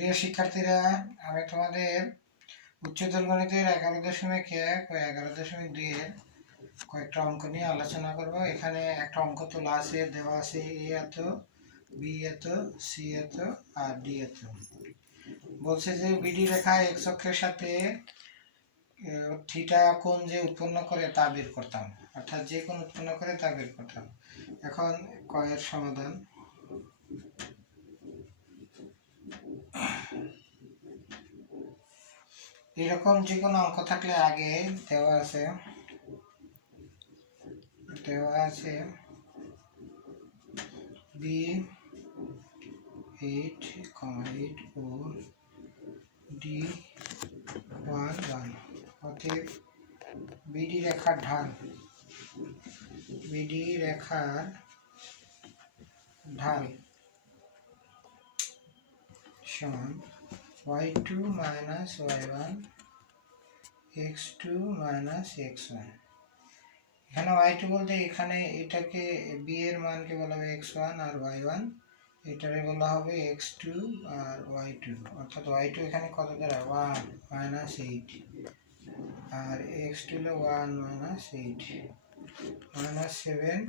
প্রিয় শিক্ষার্থীরা, আমি তোমাদের উচ্চতর গণিতের 11.1 ও 11.2 এর কয়েকটা অঙ্ক নিয়ে আলোচনা করব। এখানে একটা অঙ্ক তোলা আছে, দেওয়া আছে এ এত, বি এত, সি এত আর ডি এত। বলছে যে বিডি রেখা এক্স অক্ষের সাথে থিটা কোণ যে উৎপন্ন করে তা বের করতাম, অর্থাৎ যে কোণ উৎপন্ন করে তা বের করতাম। এখন কয়ের সমাধান। এরকম যে কোনো অঙ্ক থাকলে আগে দেওয়া আছে বি 8,8 ও ডি 1,1। অতএব বিডি রেখার ঢাল সমান y2 minus y1 x2 minus x1। এখানে y2 বলতে এখানে এটাকে বি এর মানকে বলা হবে x1 আর y1, এটারে বলা হবে x2 আর y2। অর্থাৎ y2 এখানে কত দ্বারা 1 minus 8 আর x2 হলো 1 minus 8 minus 7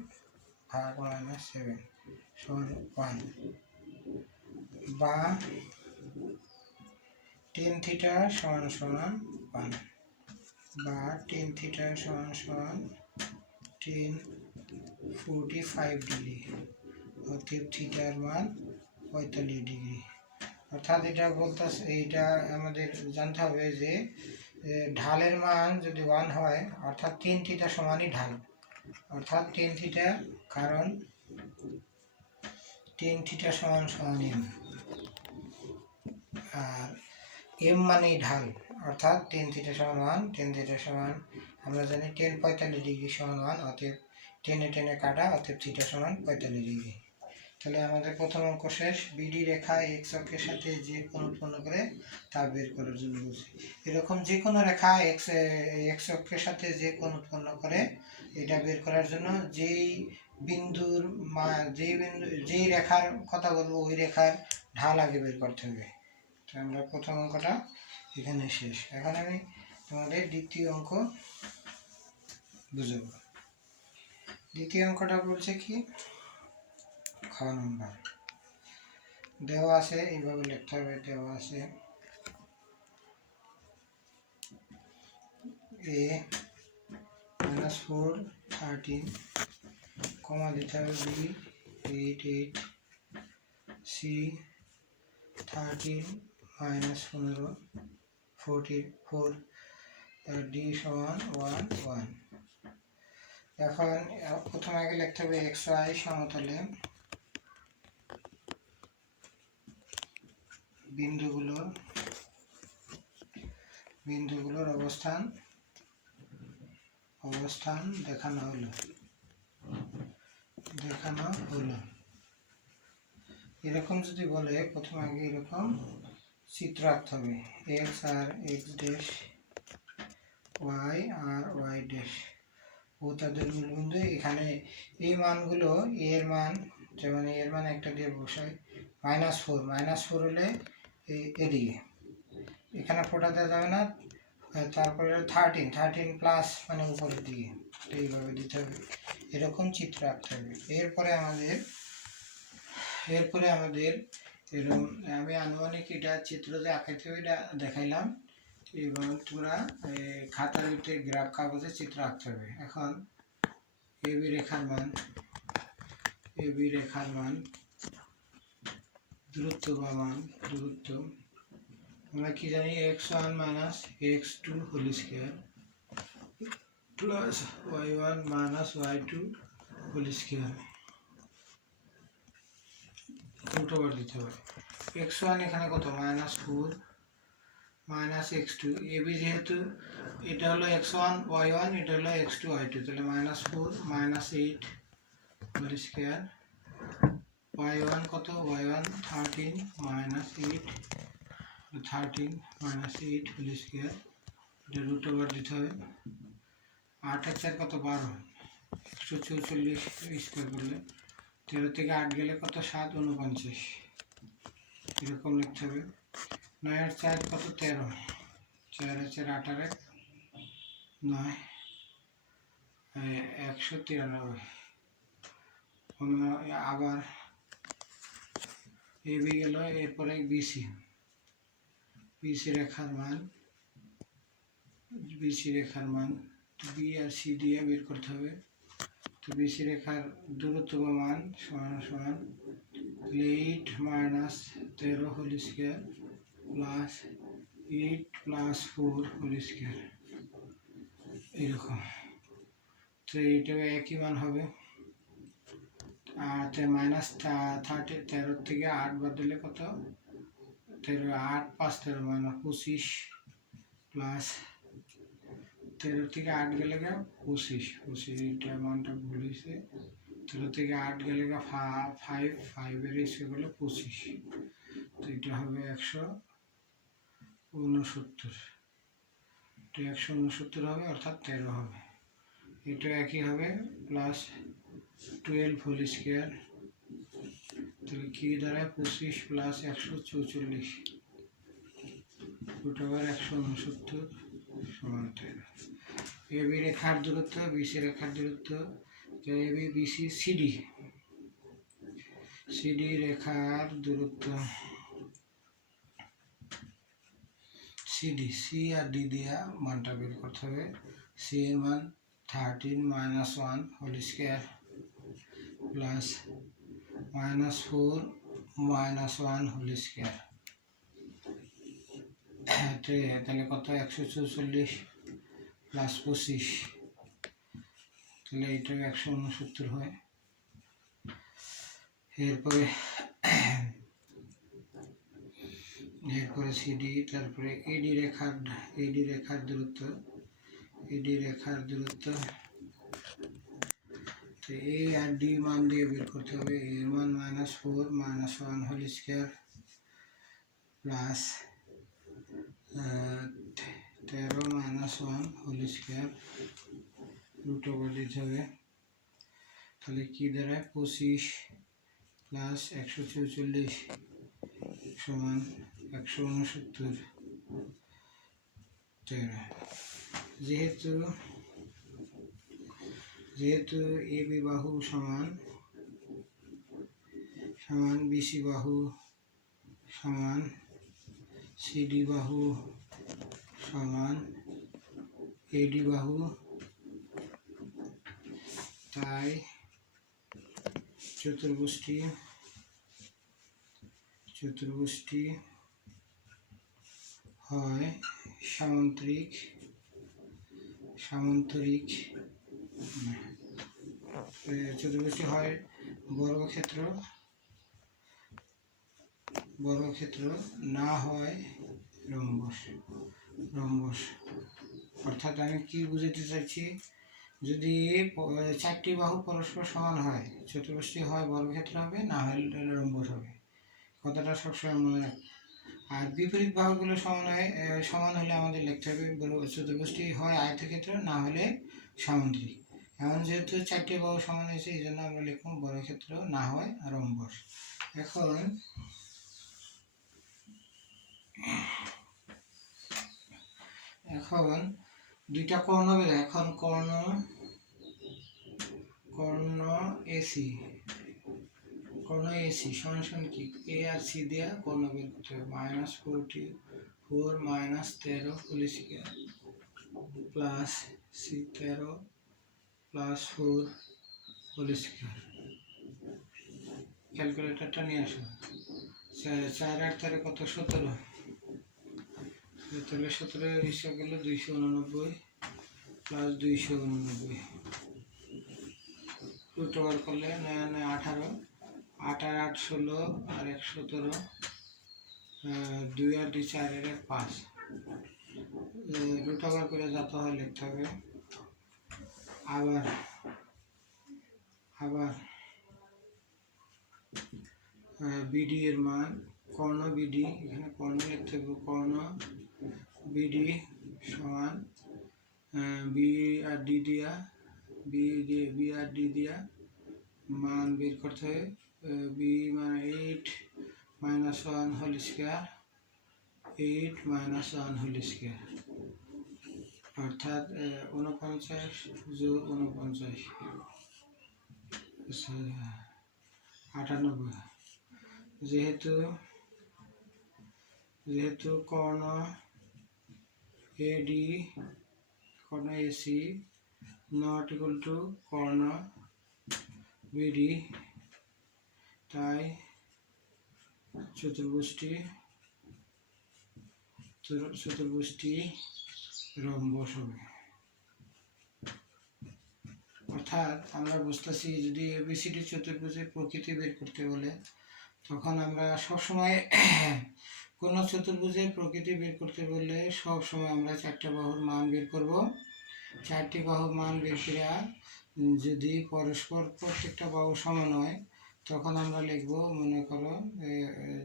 ভাগ minus 7 সমান 1, বা tan থিটা সমান 1, বা tan থিটা সমান 1045 ডিগ্রি। অতএব থিটার মান 45 ডিগ্রি। অর্থাৎ এটা বলতেছে, এইটা আমাদের জানতে হবে যে ঢালের মান যদি 1 হয় অর্থাৎ tan থিটা সমানই ঢাল, অর্থাৎ tan থিটা, কারণ tan থিটা সমান m, আর m মানেই ঢাল, অর্থাৎ tan থিটা সমান 1, tan থিটা সমান আমরা জানি 1045 ডিগ্রি সমান 1, অতএব টেনে কাটা, অতএব থিটা সমান 45 ডিগ্রি। তাহলে আমাদের প্রথম অঙ্ক শেষ। বিডি রেখা এক্স অক্ষের সাথে যে কোণ উৎপন্ন করে তা বের করার জন্য বলছি। এরকম যে কোনো রেখা এক্স অক্ষের সাথে যে কোণ উৎপন্ন করে এটা বের করার জন্য যেই রেখার কথা বলবো ওই রেখার ঢাল আগে বের করতে হবে। তো আমরা প্রথম অঙ্কটা এখানে শেষ। এখন আমি তোমাদের দ্বিতীয় অঙ্ক বুঝাবো। দ্বিতীয় অঙ্কটা বলছে কি, খ নম্বর দেওয়া আছে, এইভাবে লিখতে হবে। দেওয়া আছে a minus 4 13, কমা দিতে হবে b 8 8, c 13 minus 15 44, d সমান 1 1। এখন প্রথমে আগে লিখতে হবে xy সমতলে বিন্দুগুলোর অবস্থান দেখানো হলো। এরকম যদি বলে প্রথমে আগে এরকম চিত্র আঁকতে হবে, x আর x ড্যাশ, y আর y ড্যাশ ও তাদের মূলবিন্দু। এখানে এই মানগুলো এর মান, যেমন এর মান একটা দিয়ে বসাই, -4 হলে এদিকে, এখানে ফোটা দেওয়া যাবে না। তারপরে 13 প্লাস মানে উপরের দিকে, এইভাবে দিতে হবে। এরকম চিত্র আঁকতে হবে। এরপরে আমাদের এরকম, আমি আনুমানিক এটা চিত্র যে আঁকাইতে হবে এটা দেখাইলাম, এবং তোমরা খাতার ভিতরে গ্রাফ কাগজে চিত্র আঁকতে হবে। এখন এবি রেখার মান দূরত্ব আমরা কি জানি, x1 minus x2 whole square plus y1 minus y2 whole square, root over দিতে হবে। x1 এখানে কত, -4 minus x2, এবি যেহেতু এটা হলো x1 y1, এটা হলো x2 y2, তাহলে -4 minus 8 হোল স্কয়ার, y1 কত, y1 13 minus 8 হোল স্কয়ার, এটা রুট ওভার দিতে হবে। 8 আর 4 কত, 12, 144 স্কয়ার করলে 13 থেকে 8 গেলে কত, 7 49, এরকম লিখতে হবে। 9 আর 4 কত 13, 4 আর 4 8 আর 1 9, 193। আবার এবি গেল, এরপরে বিসি, বিসি রেখার মান বি আর সি দিয়ে বের করতে হবে। তো বিসি রেখার দূরত্ব বা মান সমান সমান 8 minus 13 whole square plus 8 plus 4 whole square, এরকম। তো এইটা একই মান হবে। আর মাইনাস 13 থেকে 8 বাদ দিলে কত, 13, 8 5 13 মানে 25 প্লাস 13 থেকে 8 গেলে 25, এটা মানটা ভুল হয়েছে। 13 থেকে 8 গেলে 5 এর এসে গেলো 25, তো এটা হবে 169, এটা 169 হবে, অর্থাৎ 13 হবে। এটা একই হবে প্লাস 12 হোল স্কোয়ার, তাহলে কি দাঁড়ায় 25 প্লাস 144 রুট ওভার 169 সমান 13। এবি রেখার দূরত্ব, বিসি রেখার দূরত্ব, এবি বিসি সিডি রেখার দূরত্ব, সি আর ডি দিয়া মানটা বের করতে হবে। সি এর মান 13 minus 1 whole square plus minus 4 minus 1 whole square, তাহলে কত 144 প্লাস 25, তাহলে এইটা 169 হয়। এরপরে সিডি, তারপরে এডি রেখার দূরত্ব, তো এ আর ডি মান দিয়ে বের করতে হবে। এর মান -4 -1 whole square plus 13 -1 whole square root over দিতে হবে। তাহলে কি দাঁড়ায় 25 প্লাস 144 সমান 169, 13। যেহেতু এবি বাহু সমান বিসি বাহু সমান সিডি বাহু সমান এডি বাহু, তাই চতুর্ভুজটি হয় সামান্তরিক, চতুর্ভুজটি হয় বর্গক্ষেত্র না হয় রম্বস। অর্থাৎ আমি কি বুঝাতে চাইছি, যদি 4টি বাহু পরস্পর সমান হয় চতুর্ভুজটি হয় বর্গক্ষেত্র হবে, না হলে রম্বস হবে। কথাটা সবসময় মনে রাখবে। আর বিপরীত বাহুগুলো সমান হলে আমাদের লিখতে হবে চতুর্ভুজটি হয় আয়তক্ষেত্র, না হলে সামান্তরিক। এখন যেহেতু 4টি বাহু সমান হয়েছে, এই জন্য আমরা লিখব বর্গক্ষেত্র না হয় রম্বস। এখন দুইটা কর্ণ বের, এখন কর্ণ এসি সমান কি, এ আর সি দিয়া কর্ণ বের করতে হবে। -44 minus 13 whole square plus 13 plus 4 whole square. ক্যালকুলেটরটা নিয়ে আসো। 4 আর 13 কত 17, তাহলে 17 হিসাব গেল 289 প্লাস 289 রুট ওভার করলে 18, 8 আর 8 16 আর 1 17, 2 আর 2 4 এর 1 5, রুট ওভার করে যত হয় লিখতে হবে। আবার বিডি এর মান, কর্ণ বিডি, এখানে কর্ণ লিখতে হবে, কর্ণ বিডি সমান বি আর ডি দিয়া মান বের করতে হবে। বি মানে 8 - 1 whole square 8 minus 1 whole square, অর্থাৎ 49 যোগ 49 98। যেহেতু কর্ণ AD কর্ণ AC নট ইকুয়াল টু কর্ণ BD, তাই চতুর্ভুজটি রম্বস হবে। অর্থাৎ আমরা বুঝতেছি যদি ABCD চতুর্ভুজের প্রকৃতি বের করতে বলে তখন আমরা সবসময় কোন চতুর্ভুজের প্রকৃতি বের করতে বললে সবসময় আমরা চারটি বাহুর মান বের করব। চারটি বাহুর মান বের করে যদি পরস্পর প্রত্যেকটা বাহু সমান হয় তখন আমরা লিখব, মনে করো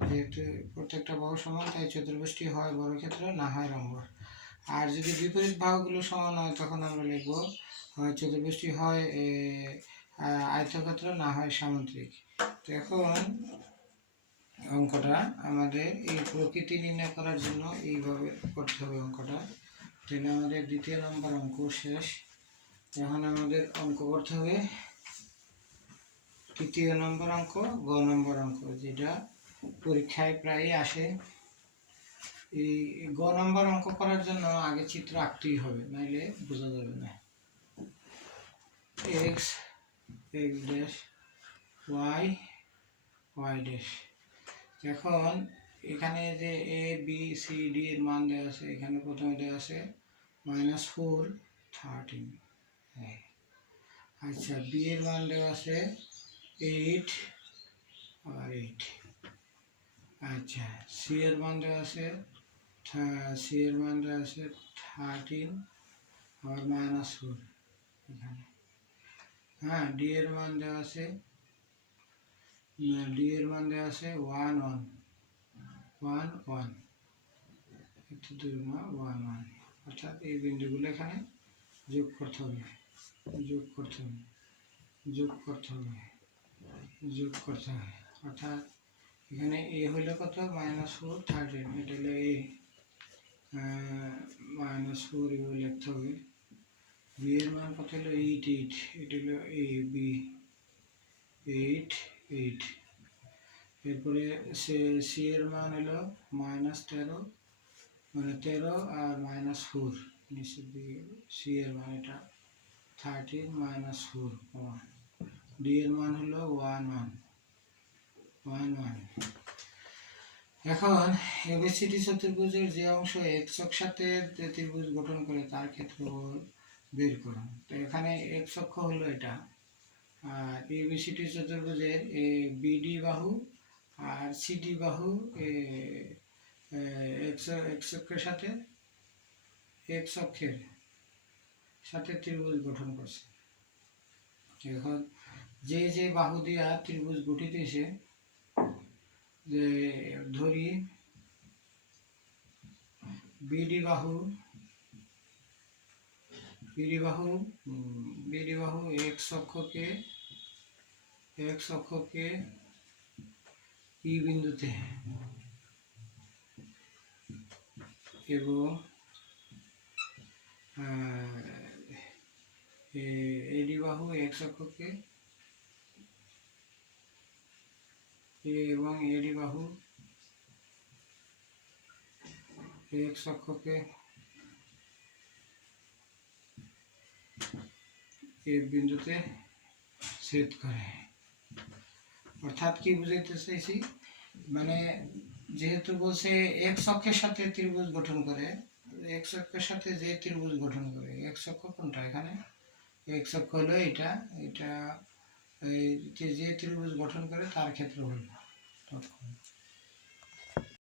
যেহেতু প্রত্যেকটা বাহু সমান তাই চতুর্ভুজটি হয় বর্গক্ষেত্র না হয় রম্বস। আর যদি বিপরীত বাহুগুলো সমান হয় তখন আমরা লিখব হয় চতুর্ভুজটি হয় আয়তক্ষেত্র না হয় সামুদ্রিক। তো এখন অঙ্কটা আমাদের এই প্রকৃতি নির্ণয় করার জন্য এইভাবে করতে হবে অঙ্কটা। তাহলে আমাদের দ্বিতীয় নম্বর অঙ্ক শেষ। এখন আমাদের অঙ্ক করতে হবে তৃতীয় নম্বর অঙ্ক, গ নম্বর অঙ্ক, যেটা পরীক্ষায় প্রায়ই আসে। এই গ নম্বর অঙ্ক করার জন্য আগে চিত্র আঁকতেই হবে, নাইলে বোঝা যাবে না। x dash y dash. এখন এখানে যে A B C D এর মান দেওয়া আছে, এখানে প্রথমে দেওয়া আছে -4 13। আচ্ছা, B এর মান দেওয়া আছে 8 আর 8। আচ্ছা, C এর মান দেওয়া আছে 13 আর -4 এখানে। হ্যাঁ, D এর মান দেওয়া আছে 1 1 একটু দূর না 1 1, অর্থাৎ এই বিন্দুগুলো এখানে যোগ করতে হবে। অর্থাৎ এখানে A হলো কত -4 13, এটা হলো A -4 এভাবে লিখতে হবে। B এর মান কত হলো 8 8, এটা হলো A B 8 8। এরপরে C এর মান হলো -13, মানে 13 আর -4 নিচে দিকে C এর মান এটা 13 -4। D এর মান হলো 1 1। এখন ABCD চতুর্ভুজের যে অংশ x অক্ষের সাথে ত্রিভুজ গঠন করে তার ক্ষেত্রফল বের করুন। তো এখানে x অক্ষ হলো এটা, আর ABCD চতুর্ভুজের BD বাহু আর CD বাহু x অক্ষের সাথে ত্রিভুজ গঠন করছে। এখন যে বাহু দিয়া ত্রিভুজ গঠিত হয়েছে, যে ধরি BD বাহু x অক্ষকে E বিন্দুতে এবং AD বাহু x অক্ষকে এবং AD বাহু x অক্ষকে এ বিন্দুতে ছেদ করে। অর্থাৎ কি বুঝাইতে চাইছি, মানে যেহেতু বলছে x অক্ষের সাথে ত্রিভুজ গঠন করে, x অক্ষের সাথে যে ত্রিভুজ গঠন করে, x অক্ষ কোনটা, এখানে x অক্ষ হলো এটা যে ত্রিভুজ গঠন করে তার ক্ষেত্রফল।